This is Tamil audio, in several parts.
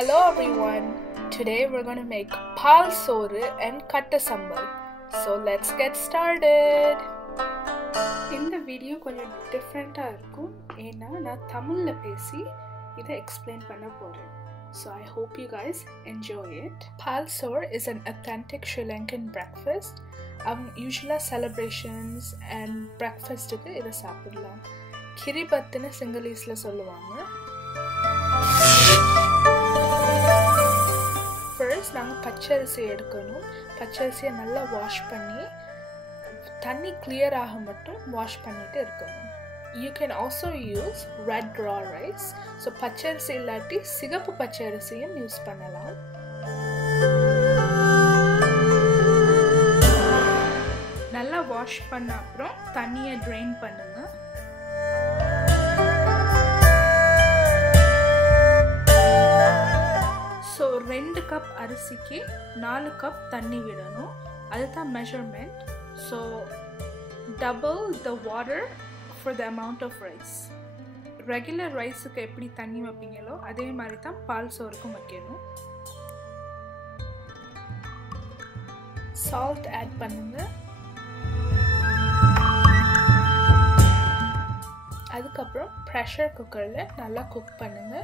Hello everyone, today we're going to make Paal Chooru and sambal. So let's get started. இந்த வீடியோ கொஞ்சம் டிஃப்ரெண்டா இருக்கும் ஏன்னா நான் தமிழ்ல பேசி இதை எக்ஸ்பிளைன் பண்ண போறேன். So I hope you guys enjoy it. Paal Chooru is an authentic Sri Lankan breakfast. Usually celebrations and breakfastக்கு இதை சாப்பிடலாம். Kiri Bat Lunu Sinhalese சொல்லுவாங்க. First நாங்கள் பச்சரிசி எடுக்கணும். பச்சரிசியை நல்லா வாஷ் பண்ணி தண்ணி clear ஆக மட்டும் வாஷ் பண்ணிட்டு இருக்கணும். You can also use red raw rice. So பச்சரிசி இல்லாட்டி சிகப்பு பச்சரிசியும் யூஸ் பண்ணலாம். நல்லா வாஷ் பண்ண அப்புறம் தண்ணியை drain பண்ணுங்க. So 2 கப் அரிசிக்கு 4 கப் தண்ணி விடணும். அதுதான் measurement. So double the water for the amount of rice. Regular riceக்கு எப்படி தண்ணி வைப்பீங்களோ அதே மாதிரி தான் பால் சோறுக்கும் வைக்கணும். Salt add பண்ணுங்க. அதுக்கப்புறம் pressure குக்கர்ல நல்லா குக் பண்ணுங்க.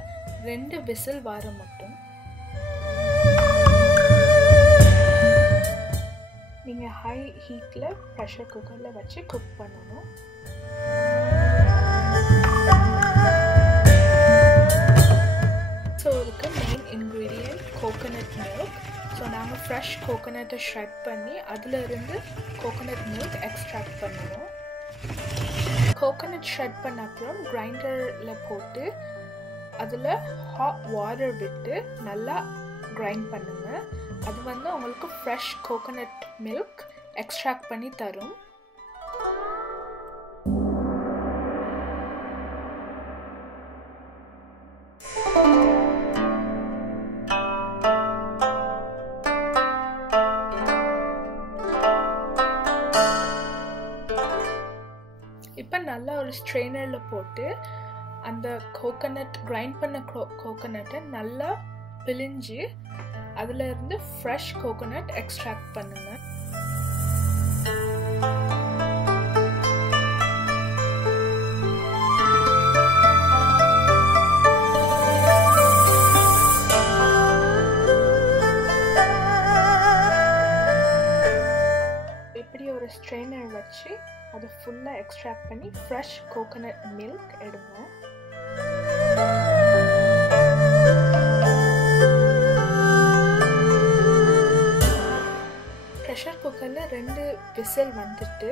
2 விசில் வர மட்டும். நீங்க ஹை ஹீட்ல பிரஷர் குக்கர்ல வச்சு குக் பண்ணணும். ஸோ இதுக்கு main ingredient coconut milk. So நாங்கள் ஃப்ரெஷ் கோகோனட்டை ஷ்ரெட் பண்ணி அதில் இருந்து கோகோனட் மில்க் எக்ஸ்ட்ராக்ட் பண்ணுவோம். கோகோனட் ஷ்ரெட் பண்ண அப்புறம் கிரைண்டரில் போட்டு அதில் ஹாட் வாட்டர் விட்டு நல்லா கிரைண்ட் பண்ணுங்க. அது உங்களுக்கு ஃப்ரெஷ் கோகோனட் மில்க் எக்ஸ்ட்ராக்ட் பண்ணி தரும். இப்போ நல்லா ஒரு ஸ்ட்ரெயினர்ல போட்டு அந்த கோகோனட் கிரைண்ட் பண்ண கோகோனட்டை நல்லா பிழிஞ்சு அதுல இருந்து ஃப்ரெஷ் கோகோனட் எக்ஸ்ட்ராக்ட் பண்ணுங்க. இப்படி ஒரு ஸ்ட்ரெயினர் வச்சு அதை ஃபுல்லா எக்ஸ்ட்ராக்ட் பண்ணி ஃப்ரெஷ் கோகோனட் மில்க் எடுங்க. ப்ரெஷர் குக்கரில் 2 விசில் வந்துட்டு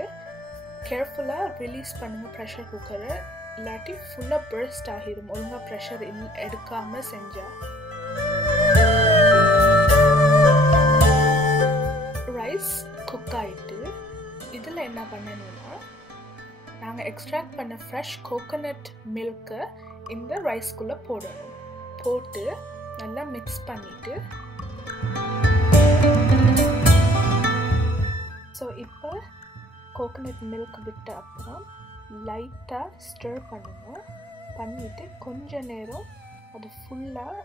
கேர்ஃபுல்லாக ரிலீஸ் பண்ணுங்க ப்ரெஷர் குக்கரை. இல்லாட்டி ஃபுல்லாக பர்ஸ்ட் ஆகிடும் ஒழுங்காக ப்ரெஷர் எடுக்காமல் செஞ்சால். ரைஸ் குக் ஆகிட்டு இதில் என்ன பண்ணணும்னா நாங்கள் எக்ஸ்ட்ராக்ட் பண்ண ஃப்ரெஷ் கோகோனட் மில்கை இந்த ரைஸ்குள்ளே போடணும். போட்டு நல்லா மிக்ஸ் பண்ணிவிட்டு ஸோ இப்போ கோகோனட் மில்க் விட்ட அப்புறம் லைட்டாக ஸ்டர் பண்ணிவிட்டு கொஞ்ச நேரம் அது ஃபுல்லாக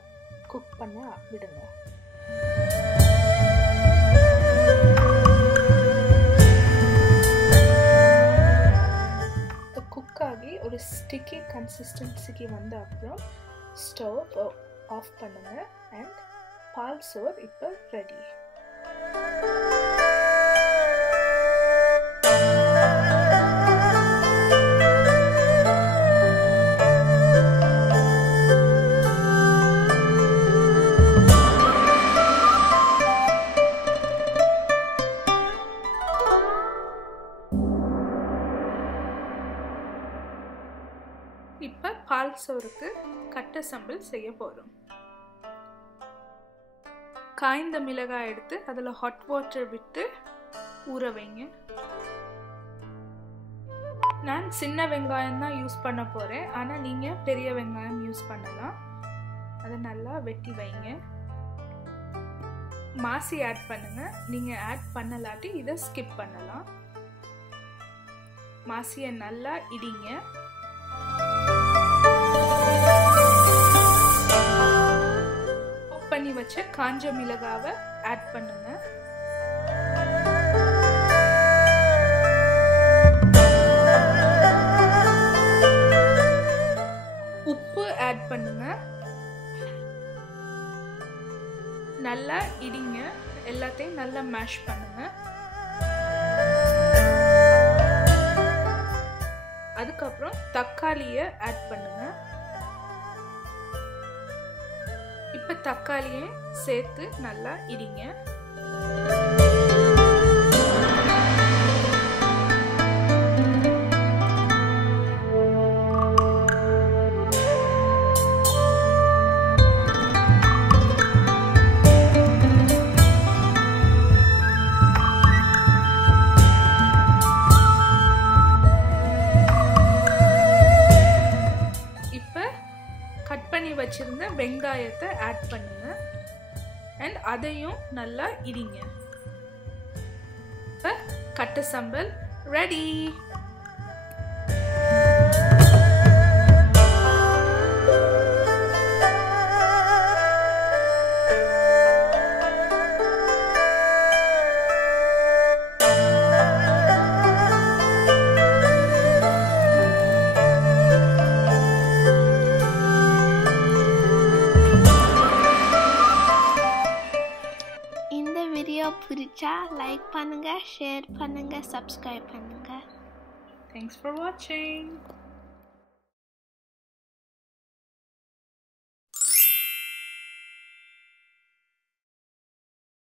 குக் பண்ண விடுங்க. குக் ஆகி ஒரு ஸ்டிக்கி கன்சிஸ்டன்சிக்கு வந்த அப்புறம் ஸ்டவ் ஆஃப் பண்ணுங்க. அண்ட் பால் சோறு இப்போ ரெடி. இப்போ பால் சோறுக்கு சம்பல் செய்ய போகிறோம். காய்ந்த மிளகாய் எடுத்து அதில் ஹாட் வாட்டர் விட்டு ஊற வைங்க. நான் சின்ன வெங்காயம் தான் யூஸ் பண்ண போகிறேன். ஆனால் நீங்கள் பெரிய வெங்காயம் யூஸ் பண்ணலாம். அதை நல்லா வெட்டி வைங்க. மாசி ஆட் பண்ணுங்க. நீங்கள் ஆட் பண்ணலாட்டி இதை ஸ்கிப் பண்ணலாம். மாசியை நல்லா இடிங்க. பண்ணி வச்ச காஞ்ச மிளகாவை ஆட் பண்ணுங்க. உப்பு ஆட் பண்ணுங்க. நல்லா இடிங்க. எல்லாத்தையும் நல்லா மேஷ் பண்ணுங்க. அதுக்கப்புறம் தக்காளியை ஆட் பண்ணுங்க. இப்ப தக்காளியை சேர்த்து நல்லா இடிங்க. கட் பண்ணி வச்சிருந்த வெங்காயத்தை ஆட் பண்ணுங்க and அதையும் நல்லா இடிங்க. கட்ட சம்பல் ரெடி. வீடியோ பிடிச்சா லைக் பண்ணுங்க, ஷேர் பண்ணுங்க, சப்ஸ்கிரைப் பண்ணுங்க. Thanks for watching.